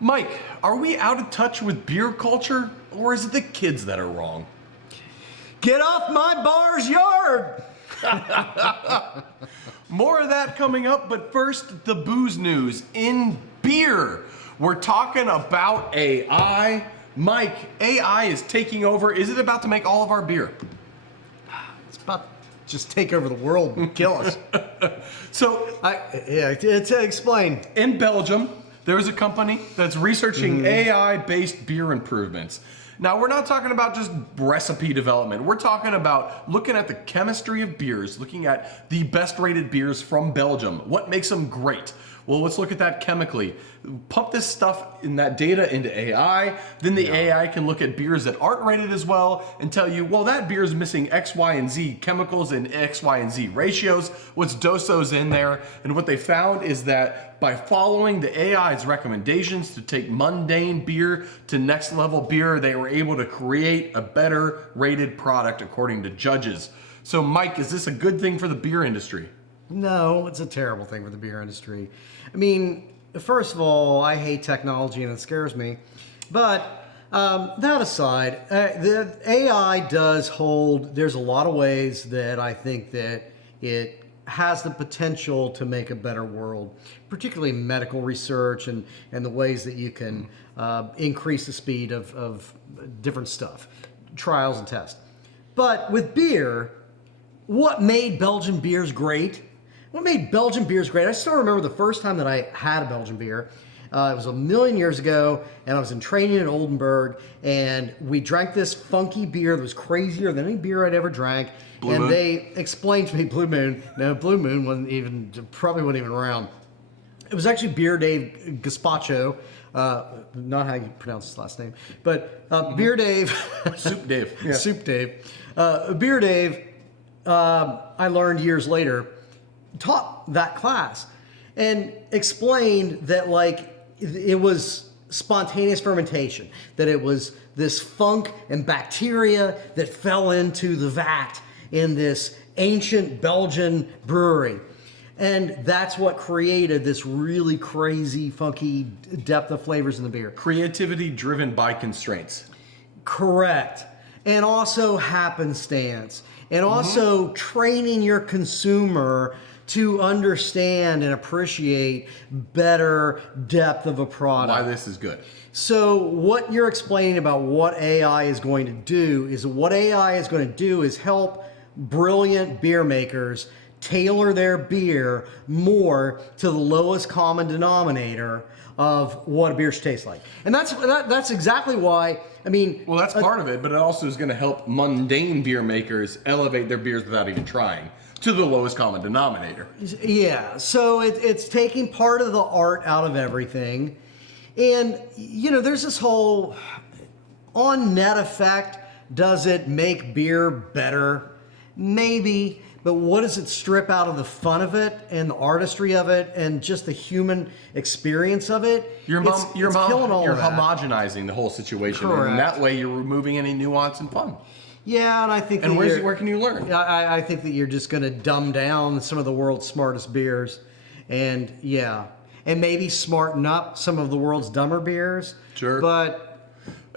Mike, are we out of touch with beer culture, or is it the kids that are wrong? Get off my bar's yard! More of that coming up, but first, the booze news in beer. We're talking about AI. Mike, AI is taking over. Is it about to make all of our beer? It's about to just take over the world and kill us. To Explain. In Belgium, there's a company that's researching AI-based beer improvements. Now, we're not talking about just recipe development. We're talking about looking at the chemistry of beers, looking at the best rated beers from Belgium. What makes them great? Well, let's look at that chemically. Pump this stuff in that data into AI. Then the AI can look at beers that aren't rated as well and tell you, well, that beer is missing X, Y, and Z chemicals and X, Y, and Z ratios. Let's dose those in there. And what they found is that by following the AI's recommendations to take mundane beer to next level beer, they were able to create a better rated product according to judges. So Mike, is this a good thing for the beer industry? No, it's a terrible thing for the beer industry. I mean, first of all, I hate technology and it scares me. But that aside, the AI does hold, there's a lot of ways that I think that it has the potential to make a better world, particularly medical research and the ways that you can increase the speed of different stuff, trials and tests. But with beer, what made Belgian beers great? What made Belgian beers great? I still remember the first time that I had a Belgian beer. It was a million years ago, and I was in training in Oldenburg, and we drank this funky beer that was crazier than any beer I'd ever drank. Blue Moon? They explained to me, Blue Moon. No, Blue Moon probably wasn't even around. It was actually Beer Dave Gazpacho, not how you pronounce his last name, but Beer Dave. Soup Dave. Yeah. Soup Dave. Beer Dave, I learned years later, taught that class and explained that like it was spontaneous fermentation, that it was this funk and bacteria that fell into the vat in this ancient Belgian brewery. And that's what created this really crazy, funky depth of flavors in the beer. Creativity driven by constraints. Correct. And also happenstance. And also training your consumer to understand and appreciate better depth of a product. Why this is good. So what you're explaining about what AI is going to do is help brilliant beer makers tailor their beer more to the lowest common denominator of what a beer should taste like. And that's exactly why, I mean... Well, that's part of it, but it also is going to help mundane beer makers elevate their beers without even trying to the lowest common denominator. Yeah, so it's taking part of the art out of everything. And, you know, there's this whole on net effect. Does it make beer better? Maybe. But what does it strip out of the fun of it and the artistry of it and just the human experience of it? You're killing all of that. homogenizing the whole situation. Correct. And that way you're removing any nuance and fun. Yeah, and I think And where can you learn? I think that you're just going to dumb down some of the world's smartest beers. And yeah, and maybe smarten up some of the world's dumber beers. Sure. But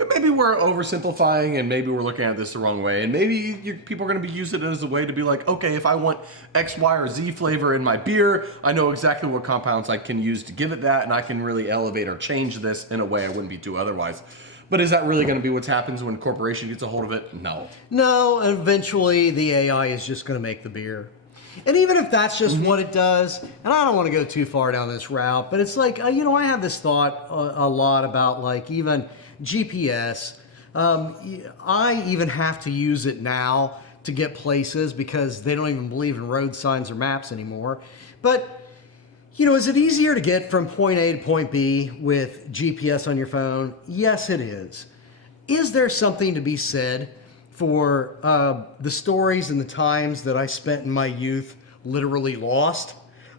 maybe we're oversimplifying and maybe we're looking at this the wrong way. And maybe people are going to be using it as a way to be like, okay, if I want X, Y, or Z flavor in my beer, I know exactly what compounds I can use to give it that, and I can really elevate or change this in a way I wouldn't be do otherwise. But is that really going to be what happens when a corporation gets a hold of it? No. No, eventually the AI is just going to make the beer. And even if that's just what it does, and I don't want to go too far down this route, but it's like, you know, I have this thought a lot about like even GPS. I even have to use it now to get places because they don't even believe in road signs or maps anymore. But, you know, is it easier to get from point A to point B with GPS on your phone? Yes, it is. Is there something to be said for the stories and the times that I spent in my youth literally lost?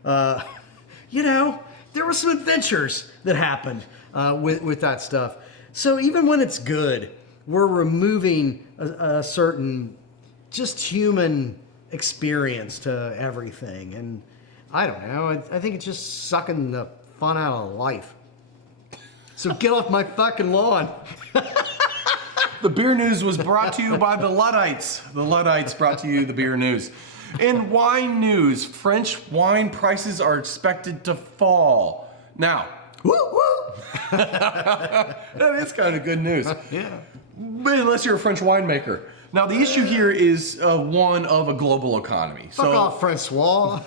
You know, there were some adventures that happened with that stuff. So even when it's good, we're removing a certain just human experience to everything. And I don't know, I think it's just sucking the fun out of life. So get off my fucking lawn. The beer news was brought to you by the Luddites. The Luddites brought to you the beer news. In wine news, French wine prices are expected to fall. Now, Woo woo. that is kind of good news. Yeah. But unless you're a French winemaker. Now, the issue here is one of a global economy. Fuck off, Francois.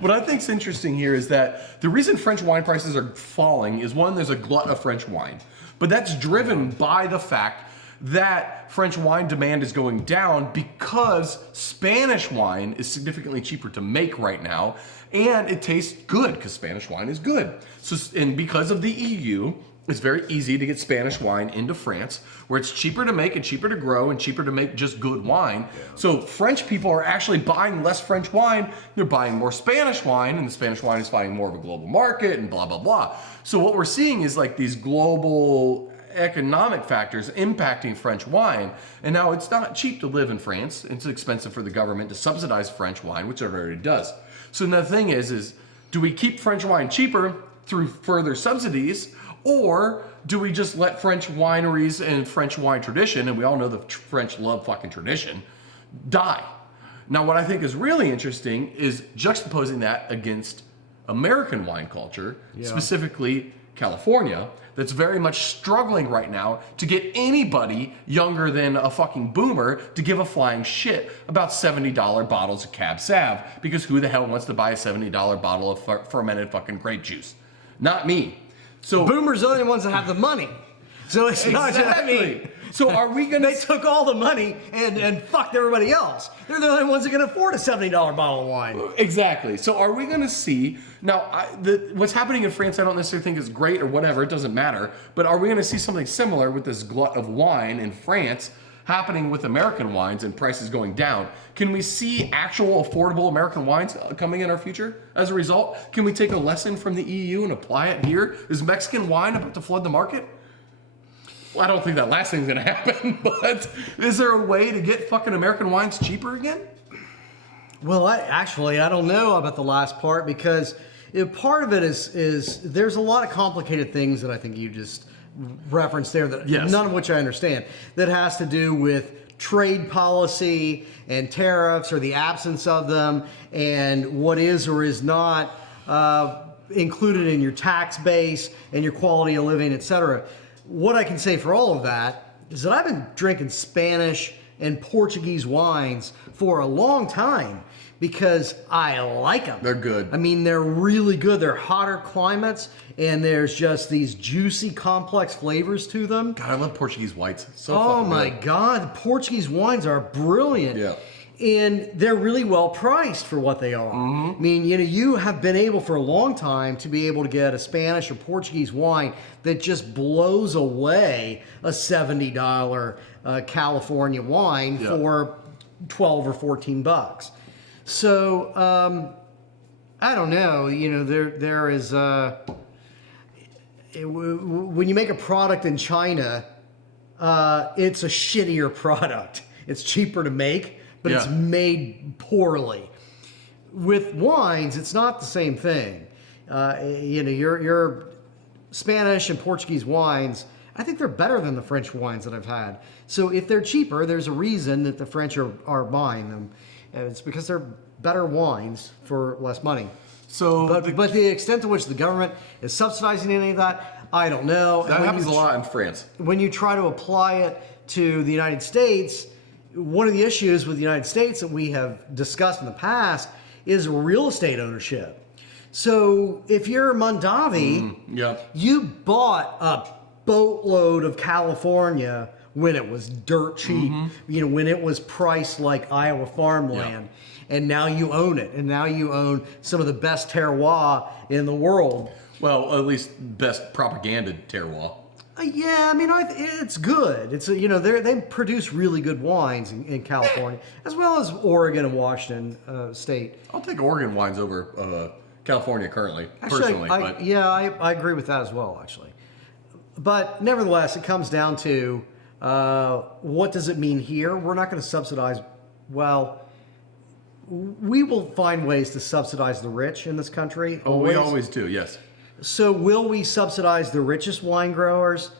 What I think is interesting here is that the reason French wine prices are falling is one, there's a glut of French wine. But that's driven by the fact that French wine demand is going down because Spanish wine is significantly cheaper to make right now, and it tastes good because Spanish wine is good. So, and because of the EU, it's very easy to get Spanish wine into France, where it's cheaper to make and cheaper to grow and cheaper to make just good wine. Yeah. So French people are actually buying less French wine, they're buying more Spanish wine, and the Spanish wine is finding more of a global market and blah, blah, blah. So what we're seeing is like these global economic factors impacting French wine. And now it's not cheap to live in France. It's expensive for the government to subsidize French wine, which it already does. So the thing is do we keep French wine cheaper through further subsidies, or do we just let French wineries and French wine tradition, and we all know the French love fucking tradition, die? Now, what I think is really interesting is juxtaposing that against American wine culture, specifically California, that's very much struggling right now to get anybody younger than a fucking boomer to give a flying shit about $70 bottles of Cab Sav, because who the hell wants to buy a $70 bottle of fermented fucking grape juice? Not me. So Boomers are the only ones that have the money. So it's not just me. So are we gonna? They took all the money and fucked everybody else. They're the only ones that can afford a $70 bottle of wine. Exactly. So are we gonna see now? What's happening in France, I don't necessarily think is great or whatever. It doesn't matter. But are we gonna see something similar with this glut of wine in France happening with American wines and prices going down? Can we see actual affordable American wines coming in our future as a result? Can we take a lesson from the EU and apply it here? Is Mexican wine about to flood the market? Well, I don't think that last thing's gonna happen, but is there a way to get fucking American wines cheaper again? Well, I don't know about the last part, because part of it is there's a lot of complicated things that I think you just referenced there, that none of which I understand, that has to do with trade policy and tariffs, or the absence of them, and what is or is not included in your tax base and your quality of living, etc. What I can say for all of that is that I've been drinking Spanish and Portuguese wines for a long time because I like them. They're good. I mean, they're really good. They're hotter climates, and there's just these juicy, complex flavors to them. God, I love Portuguese whites. So oh fucking my good. God, the Portuguese wines are brilliant. Yeah. And they're really well priced for what they are. I mean, you have been able for a long time to be able to get a Spanish or Portuguese wine that just blows away a $70 California wine for 12 or 14 bucks. So, I don't know. There is when you make a product in China, it's a shittier product. It's cheaper to make, but it's made poorly. With wines, it's not the same thing. Your Spanish and Portuguese wines, I think they're better than the French wines that I've had. So if they're cheaper, there's a reason that the French are buying them. It's because they're better wines for less money. So, but the extent to which the government is subsidizing any of that, I don't know. That happens a lot in France. When you try to apply it to the United States, one of the issues with the United States that we have discussed in the past is real estate ownership. So if you're Mondavi, you bought a boatload of California when it was dirt cheap, when it was priced like Iowa farmland, and now you own it, and now you own some of the best terroir in the world. Well, at least best propaganda terroir. Yeah, I mean, it's good. It's they produce really good wines in California, as well as Oregon and Washington State. I'll take Oregon wines over California currently, personally. I agree with that as well, actually. But nevertheless, it comes down to what does it mean here? We're not going to subsidize. Well, we will find ways to subsidize the rich in this country. Oh, we always do. Yes. So will we subsidize the richest wine growers?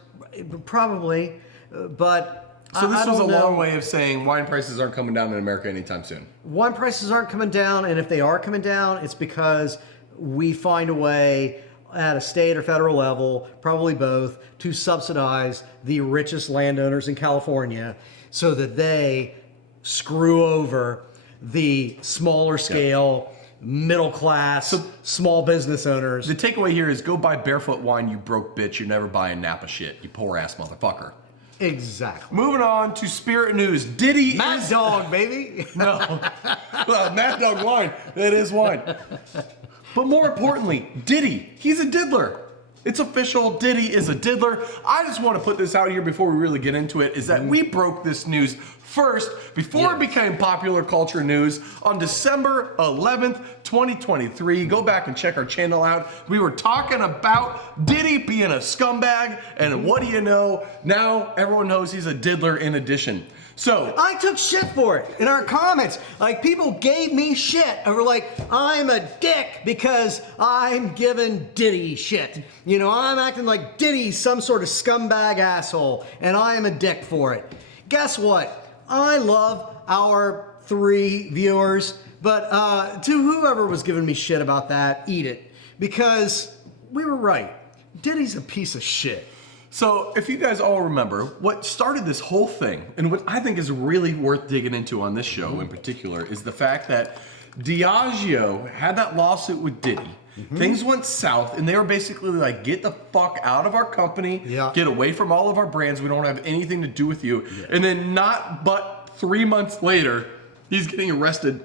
Probably, but So this I was a don't know. long way of saying wine prices aren't coming down in America anytime soon. Wine prices aren't coming down, and if they are coming down, it's because we find a way at a state or federal level, probably both, to subsidize the richest landowners in California so that they screw over the smaller scale, middle class, small business owners. The takeaway here is go buy barefoot wine, you broke bitch. You're never buying Napa shit, you poor ass motherfucker. Exactly. Moving on to spirit news. Diddy Mad is... Dog, baby. No. Well, Mad Dog wine. That is wine. But more importantly, Diddy. He's a diddler. It's official. Diddy is a diddler. I just want to put this out here before we really get into it, is that we broke this news first before it became popular culture news on December 11th, 2023. Go back and check our channel out. We were talking about Diddy being a scumbag, and what do you know? Now everyone knows he's a diddler in addition. So I took shit for it in our comments. Like, people gave me shit and were like, I'm a dick because I'm giving Diddy shit. You know, I'm acting like Diddy's some sort of scumbag asshole, and I am a dick for it. Guess what? I love our 3 viewers, but to whoever was giving me shit about that, eat it. Because we were right. Diddy's a piece of shit. So, if you guys all remember, what started this whole thing, and what I think is really worth digging into on this show in particular, is the fact that Diageo had that lawsuit with Diddy. Things went south, and they were basically like, get the fuck out of our company, get away from all of our brands, we don't have anything to do with you. And then not but 3 months later, he's getting arrested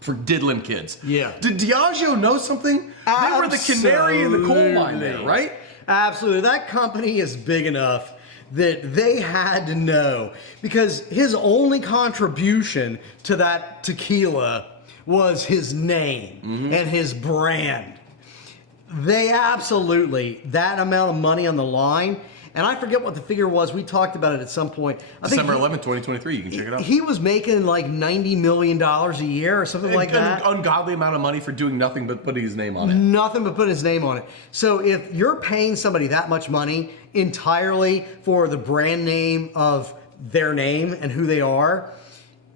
for diddling kids. Did Diageo know something? They were the canary in the coal mine there, right? Absolutely. That company is big enough that they had to know, because his only contribution to that tequila was his name and his brand. They absolutely, that amount of money on the line, and I forget what the figure was. We talked about it at some point. December 11th, 2023. You can check it out. He was making like $90 million a year or something like that. An ungodly amount of money for doing nothing but putting his name on it. Nothing but put his name on it. So if you're paying somebody that much money entirely for the brand name of their name and who they are,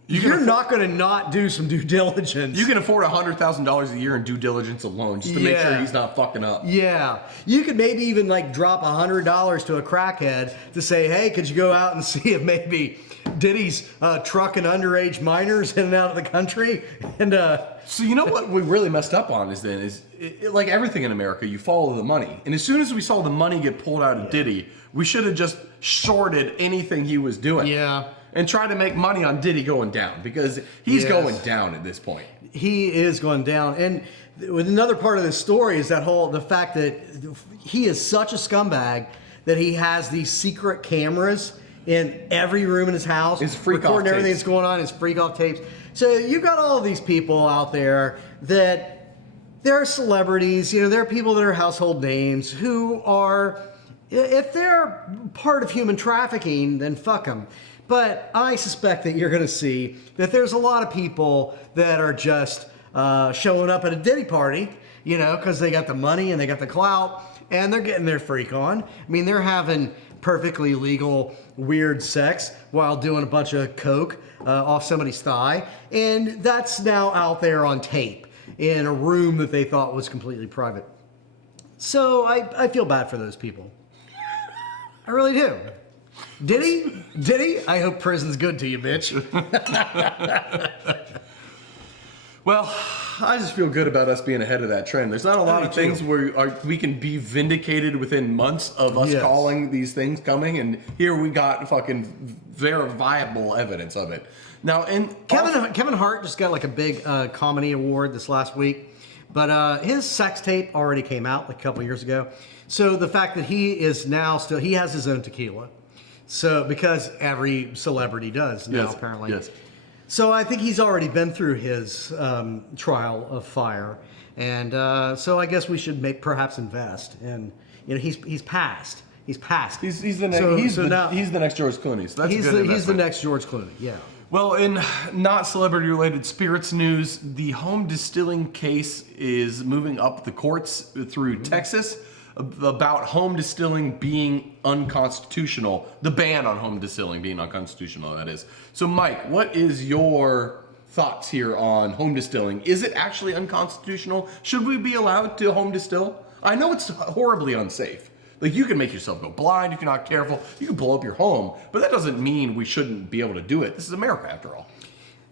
you're not going to not do some due diligence. You can afford $100,000 a year in due diligence alone just to make sure he's not fucking up. Yeah. You could maybe even like drop $100 to a crackhead to say, hey, could you go out and see if maybe Diddy's trucking underage minors in and out of the country? And so you know what we really messed up on is like everything in America, you follow the money. And as soon as we saw the money get pulled out of Diddy, we should have just shorted anything he was doing. Yeah. And try to make money on Diddy going down, because he's going down at this point. He is going down. And with another part of this story is the fact that he is such a scumbag that he has these secret cameras in every room in his house. His freak-off recording everything tapes. that's going on, his freak-off tapes. So you got all these people out there that they're celebrities, you know, they're people that are household names who are, if they're part of human trafficking, then fuck them. But I suspect that you're going to see that there's a lot of people that are just showing up at a Diddy party, you know, because they got the money and they got the clout, and they're getting their freak on. I mean, they're having perfectly legal, weird sex while doing a bunch of coke off somebody's thigh, and that's now out there on tape in a room that they thought was completely private. So I feel bad for those people. I really do. Diddy, I hope prison's good to you, bitch. Well, I just feel good about us being ahead of that trend. There's not a lot of things where we can be vindicated within months of us calling these things coming, and here we got fucking verifiable evidence of it. Now, and Kevin Hart just got like a big comedy award this last week, but his sex tape already came out like a couple years ago. So the fact that he is now he has his own tequila. So, because every celebrity does now, apparently. Yes. So I think he's already been through his trial of fire, and so I guess we should perhaps invest. And you know, he's passed. He's passed. He's the next. He's the next George Clooney. So that's he's the next George Clooney. Yeah. Well, in not celebrity-related spirits news, the home distilling case is moving up the courts through Texas about home distilling being unconstitutional. The ban on home distilling being unconstitutional, that is. So, Mike, what is your thoughts here on home distilling? Is it actually unconstitutional? Should we be allowed to home distill? I know it's horribly unsafe. Like, you can make yourself go blind if you're not careful. You can blow up your home, but that doesn't mean we shouldn't be able to do it. This is America, after all.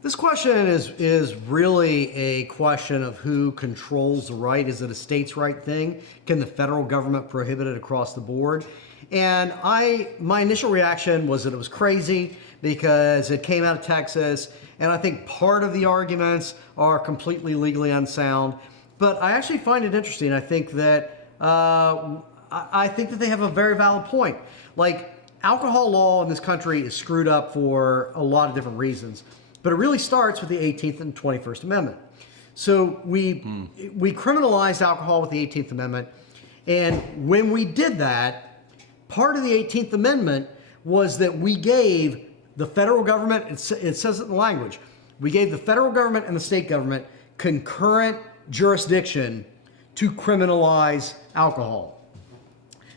This question is really a question of who controls the right. Is it a states' right thing? Can the federal government prohibit it across the board? And my initial reaction was that it was crazy because it came out of Texas, and I think part of the arguments are completely legally unsound. But I actually find it interesting. I think that they have a very valid point. Like, alcohol law in this country is screwed up for a lot of different reasons, but it really starts with the 18th and 21st Amendment. So we criminalized alcohol with the 18th Amendment, and when we did that, part of the 18th Amendment was that we gave the federal government, it says it in the language, we gave the federal government and the state government concurrent jurisdiction to criminalize alcohol.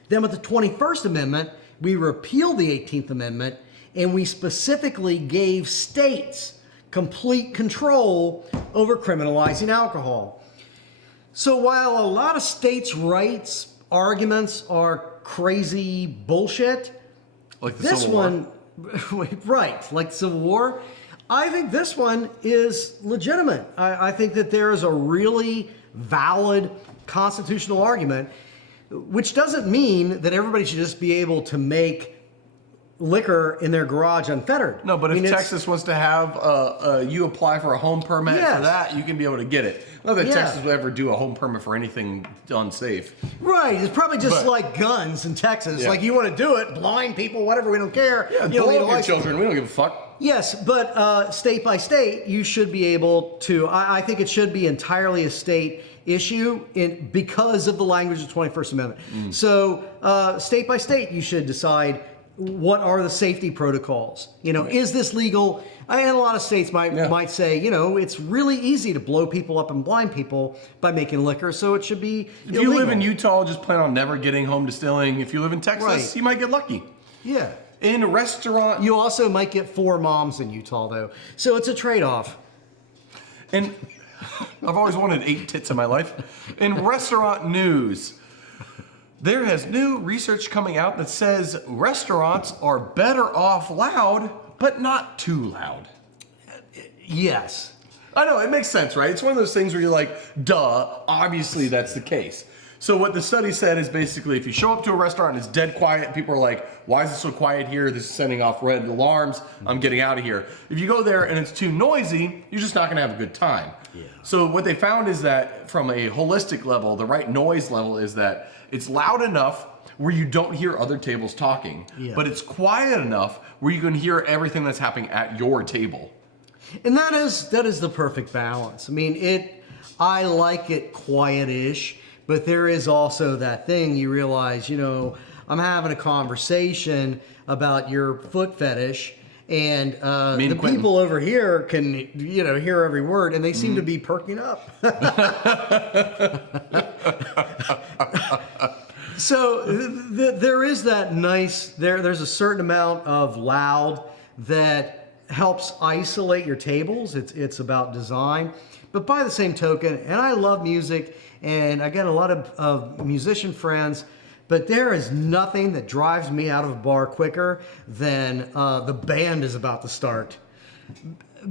Then with the 21st Amendment, we repealed the 18th Amendment, and we specifically gave states complete control over criminalizing alcohol. So while a lot of states' rights arguments are crazy bullshit, Like the this Civil War. one, right, like the Civil War, I think this one is legitimate. I think that there is a really valid constitutional argument, which doesn't mean that everybody should just be able to make liquor in their garage unfettered. No, but if Texas wants to have you apply for a home permit for that, you can be able to get it. Not that Texas would ever do a home permit for anything unsafe. Right, it's probably just like guns in Texas. Like, you want to do it, blind people, whatever, we don't care. Yeah, blow up your children, we don't give a fuck. Yes, but state by state, you should be able to, I think it should be entirely a state issue because of the language of the 21st Amendment. So state by state, you should decide what are the safety protocols. Is this legal? And a lot of states might say, it's really easy to blow people up and blind people by making liquor, so it should be illegal. If you live in Utah, just plan on never getting home distilling. If you live in Texas, you might get lucky. Yeah. In a restaurant... You also might get 4 moms in Utah, though. So it's a trade-off. And I've always wanted 8 tits in my life. In restaurant news, there has new research coming out that says restaurants are better off loud, but not too loud. Yes. I know, it makes sense, right? It's one of those things where you're like, duh, obviously that's the case. So what the study said is basically if you show up to a restaurant and it's dead quiet, people are like, why is it so quiet here? This is sending off red alarms. I'm getting out of here. If you go there and it's too noisy, you're just not going to have a good time. Yeah. So what they found is that from a holistic level, the right noise level is that it's loud enough where you don't hear other tables talking, but it's quiet enough where you can hear everything that's happening at your table. And that is the perfect balance. I mean, I like it quiet-ish, but there is also that thing you realize, I'm having a conversation about your foot fetish, and the people over here can, hear every word, and they seem to be perking up. So there is that nice, there's a certain amount of loud that helps isolate your tables. It's about design. But by the same token, and I love music, and I get a lot of musician friends, but there is nothing that drives me out of a bar quicker than the band is about to start.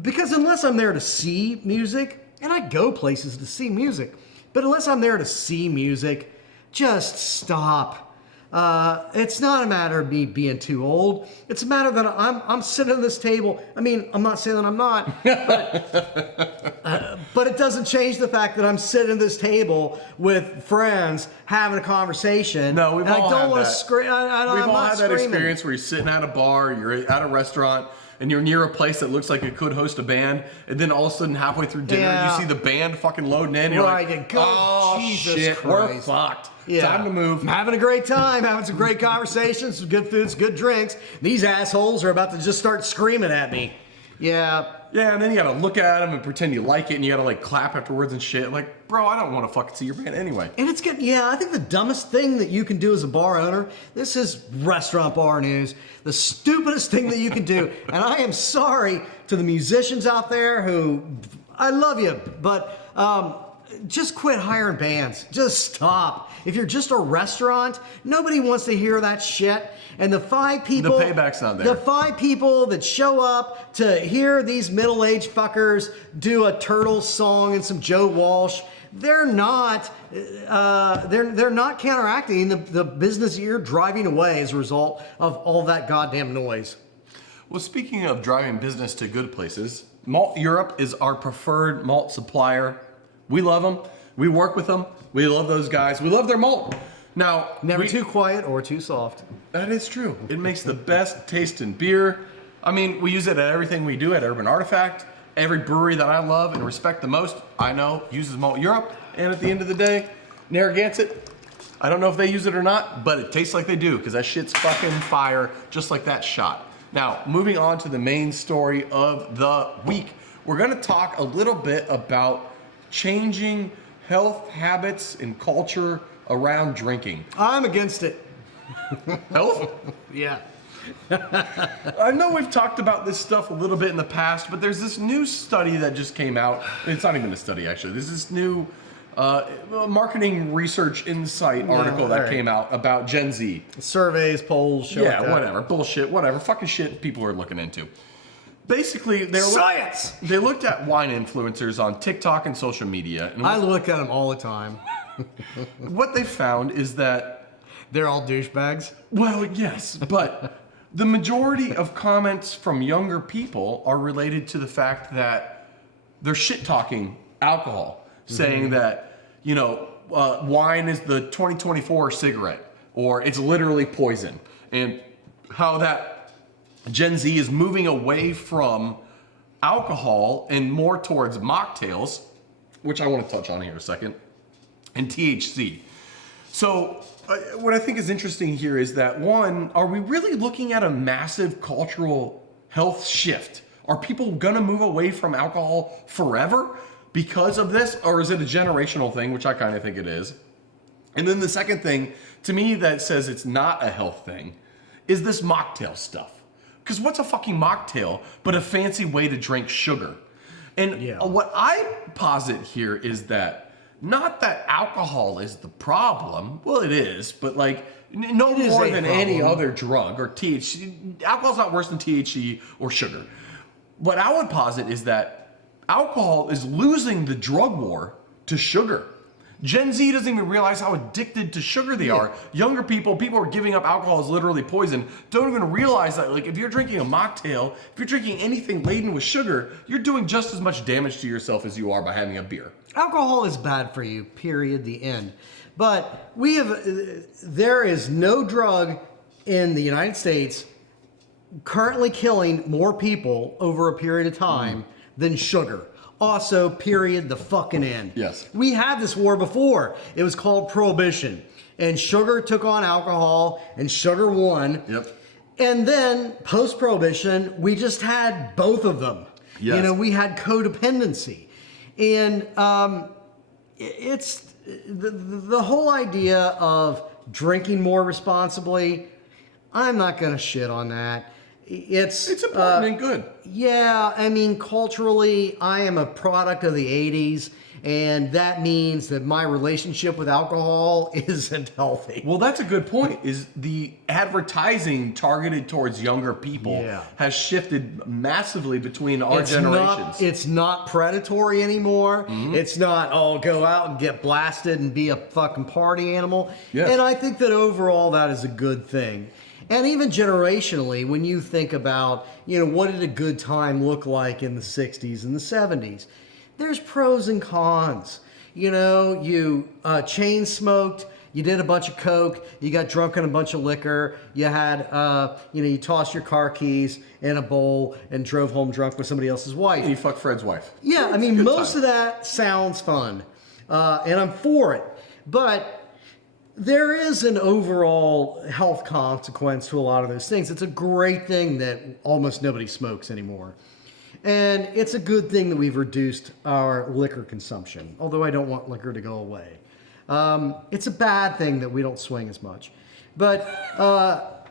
Because unless I'm there to see music, and I go places to see music, but unless I'm there to see music, just stop. It's not a matter of me being too old. It's a matter that I'm sitting at this table. I mean, I'm not saying that I'm not, but it doesn't change the fact that I'm sitting at this table with friends having a conversation. No, we've all had that. We've all had that experience where you're sitting at a bar, you're at a restaurant, and you're near a place that looks like it could host a band, and then all of a sudden, halfway through dinner, you see the band fucking loading in, and you're like, oh, Jesus shit, Christ. we're fucked. Yeah. Time to move. I'm having a great time, having some great conversations, some good foods, good drinks. These assholes are about to just start screaming at me. Yeah. Yeah, and then you gotta look at them and pretend you like it, and you gotta like clap afterwards and shit. Like, bro, I don't want to fucking see your band anyway. And it's getting, yeah, I think the dumbest thing that you can do as a bar owner, this is restaurant bar news, the stupidest thing that you can do, and I am sorry to the musicians out there who, I love you, but just quit hiring bands. Just stop. If you're just a restaurant, nobody wants to hear that shit. And the 5 people... The payback's not there. The 5 people that show up to hear these middle-aged fuckers do a Turtles song and some Joe Walsh, they're not counteracting the business you're driving away as a result of all that goddamn noise. Well, speaking of driving business to good places, Malt Europe is our preferred malt supplier. We love them. We work with them. We love those guys. We love their malt. Now, Never too quiet or too soft. That is true. It makes the best taste in beer. I mean, we use it at everything we do at Urban Artifact. Every brewery that I love and respect the most, I know, uses Malt Europe. And at the end of the day, Narragansett, I don't know if they use it or not, but it tastes like they do, because that shit's fucking fire, just like that shot. Now, moving on to the main story of the week, we're gonna talk a little bit about changing health habits and culture around drinking. I'm against it. Health? Yeah. I know we've talked about this stuff a little bit in the past, but there's this new study that just came out. It's not even a study, actually. There's this new marketing research insight article that came out about Gen Z. Surveys, polls, shit like that. Whatever. Bullshit, whatever. Fucking shit people are looking into. Basically, Science! They looked at wine influencers on TikTok and social media. And I look at them all the time. what they found is that... They're all douchebags. Well, yes, but the majority of comments from younger people are related to the fact that they're shit-talking alcohol, saying that, you know, wine is the 2024 cigarette, or it's literally poison, and how that Gen Z is moving away from alcohol and more towards mocktails, which I want to touch on here in a second, and THC. So what I think is interesting here is that, one, are we really looking at a massive cultural health shift? Are people gonna move away from alcohol forever because of this? Or is it a generational thing, which I kind of think it is? And then the second thing, to me, that says it's not a health thing, is this mocktail stuff. Because what's a fucking mocktail but a fancy way to drink sugar? And what I posit here is that, not that alcohol is the problem. Well, it is, but like no more than any other drug or THC. Alcohol's not worse than THC or sugar. What I would posit is that alcohol is losing the drug war to sugar. Gen Z doesn't even realize how addicted to sugar they are. Younger people who are giving up alcohol as literally poison, don't even realize that, like, if you're drinking a mocktail, if you're drinking anything laden with sugar, you're doing just as much damage to yourself as you are by having a beer. Alcohol is bad for you, period, the end. But there is no drug in the United States currently killing more people over a period of time than sugar. Also, period, the fucking end. Yes. We had this war before. It was called Prohibition. And sugar took on alcohol, and sugar won. Yep. And then, post-Prohibition, we just had both of them. Yes. You know, we had codependency. And it's the whole idea of drinking more responsibly, I'm not going to shit on that. It's important and good. Yeah, I mean, culturally, I am a product of the 80s, and that means that my relationship with alcohol isn't healthy. Well, that's a good point, is the advertising targeted towards younger people has shifted massively between our generations. It's not predatory anymore. It's not, oh, go out and get blasted and be a fucking party animal. Yes. And I think that overall that is a good thing. And even generationally, when you think about, you know, what did a good time look like in the 60s and the 70s? There's pros and cons. You know, you chain smoked, you did a bunch of coke, you got drunk on a bunch of liquor, you had, you tossed your car keys in a bowl and drove home drunk with somebody else's wife. And you fucked Fred's wife. Yeah, I mean, most of that sounds fun, and I'm for it. But there is an overall health consequence to a lot of those things. It's a great thing that almost nobody smokes anymore. And it's a good thing that we've reduced our liquor consumption, although I don't want liquor to go away. It's a bad thing that we don't swing as much. But,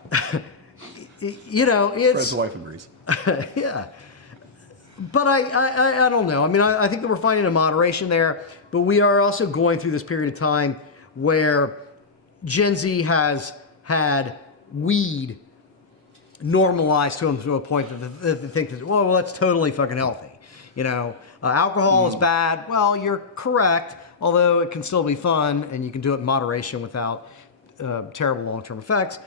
you know, it's... Fred's wife agrees. Yeah. But I don't know. I mean, I think that we're finding a moderation there, but we are also going through this period of time where Gen Z has had weed normalized to them to a point that they think that, well, that's totally fucking healthy. You know, alcohol is bad. Well, you're correct, although it can still be fun and you can do it in moderation without terrible long-term effects.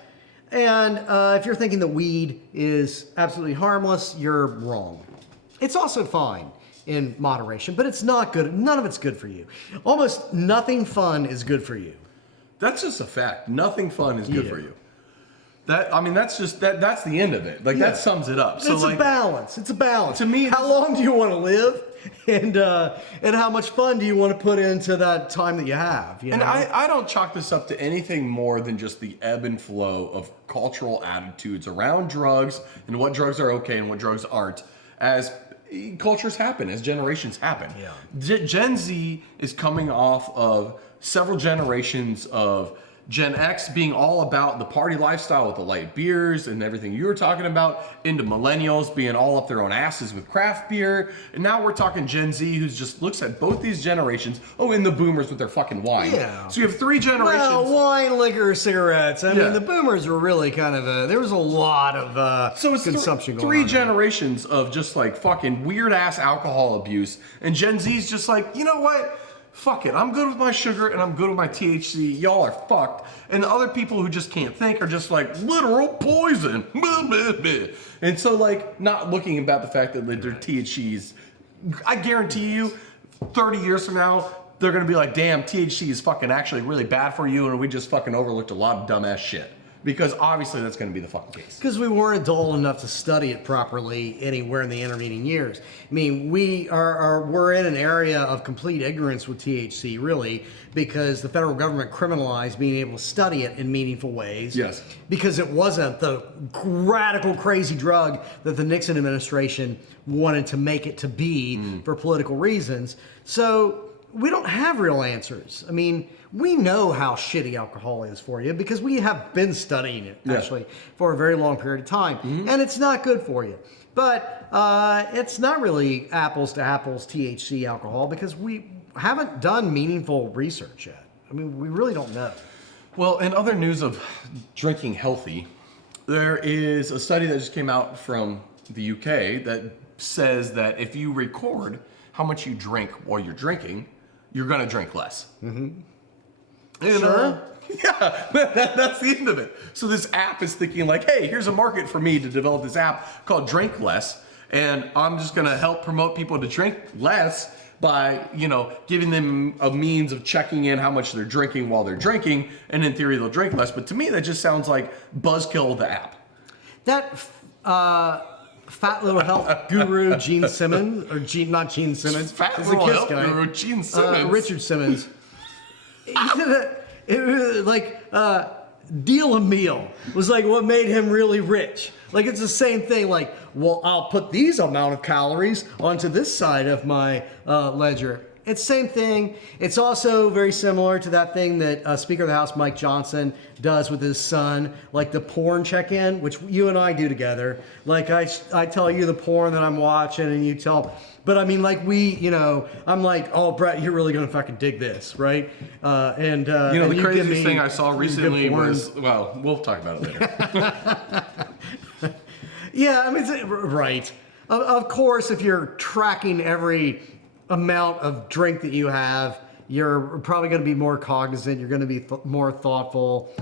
And if you're thinking that weed is absolutely harmless, you're wrong. It's also fine in moderation, but it's not good. None of it's good for you. Almost nothing fun is good for you. That's just a fact. Nothing fun is good for you. That's just that's the end of it. Like that sums it up. So it's a balance. It's a balance. To me, how long do you want to live, and how much fun do you want to put into that time that you have? You know? And I don't chalk this up to anything more than just the ebb and flow of cultural attitudes around drugs and what drugs are okay and what drugs aren't, as cultures happen, as generations happen. Yeah. Gen Z is coming off of several generations of Gen X being all about the party lifestyle with the light beers and everything you were talking about, into millennials being all up their own asses with craft beer. And now we're talking Gen Z who just looks at both these generations. Oh, and the boomers with their fucking wine. Yeah. So you have three generations. Well, wine, liquor, cigarettes. I mean, the boomers were really kind of there was a lot of so it's consumption going on. Three generations of just like fucking weird ass alcohol abuse. And Gen Z's just like, you know what? Fuck it, I'm good with my sugar and I'm good with my THC. Y'all are fucked. And other people who just can't think are just like literal poison. And so like not looking about the fact that their THCs, I guarantee you 30 years from now, they're gonna be like, damn, THC is fucking actually really bad for you and we just fucking overlooked a lot of dumbass shit. Because obviously that's going to be the fucking case. Because we weren't adult enough to study it properly anywhere in the intervening years. I mean, we're in an area of complete ignorance with THC, really, because the federal government criminalized being able to study it in meaningful ways. Yes. Because it wasn't the radical, crazy drug that the Nixon administration wanted to make it to be for political reasons. So we don't have real answers. I mean, we know how shitty alcohol is for you because we have been studying it actually for a very long period of time, and it's not good for you. But it's not really apples to apples THC alcohol because we haven't done meaningful research yet. I mean, we really don't know. Well, in other news of drinking healthy, there is a study that just came out from the UK that says that if you record how much you drink while you're drinking, you're going to drink less. And, Sure. That's the end of it. So this app is thinking like, hey, here's a market for me to develop this app called Drink Less, and I'm just going to help promote people to drink less by, you know, giving them a means of checking in how much they're drinking while they're drinking, and in theory they'll drink less. But to me, that just sounds like buzzkill of the app. That fat little health guru Gene Simmons, or not Gene Simmons, Fat he's little a Kiss health guy. guru Gene Simmons. Richard Simmons. It was like Deal was like what made him really rich. Like it's the same thing. Like, well, I'll put these amount of calories onto this side of my ledger. It's the same thing. It's also very similar to that thing that Speaker of the House Mike Johnson does with his son, like the porn check-in, which you and I do together. Like I tell you the porn that I'm watching, and you tell. But I mean, like I'm like, oh, Brett, you're really gonna fucking dig this, right? And the craziest thing I saw recently was, well, we'll talk about it later. Yeah, I mean, right. Of course, if you're tracking every amount of drink that you have, you're probably going to be more cognizant. You're going to be more thoughtful.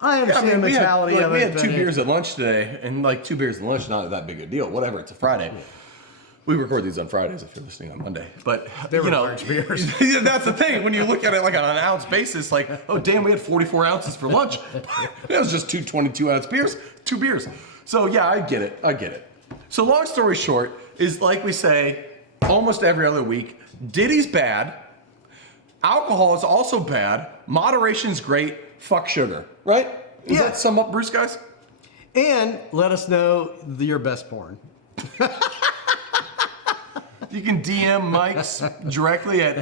I understand the mentality of it. We had 2 beers at lunch today, and like 2 beers at lunch, not that big a deal. Whatever, it's a Friday. Yeah. We record these on Fridays if you're listening on Monday. But they were large beers. That's the thing. When you look at it like on an ounce basis, like, oh damn, we had 44 ounces for lunch. That was just 2 22-ounce beers, 2 beers. So yeah, I get it. So long story short is, like we say almost every other week, Diddy's bad. Alcohol is also bad. Moderation's great. Fuck sugar. Right? Does that sum up Bruce, guys? And let us know your best porn. You can DM Mike's directly at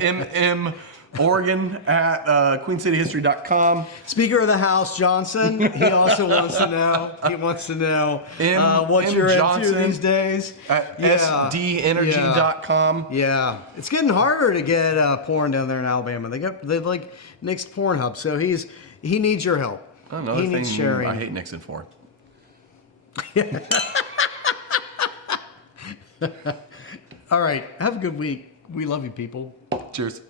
mmoregon@queencityhistory.com. Speaker of the House, Johnson, he also wants to know. He wants to know what M. you're Johnson into these days. At sdenergy.com. Yeah, it's getting harder to get porn down there in Alabama. They like Nick's Pornhub, so he needs your help. Another He thing needs sharing. I hate Nixon for. All right, have a good week. We love you, people. Cheers.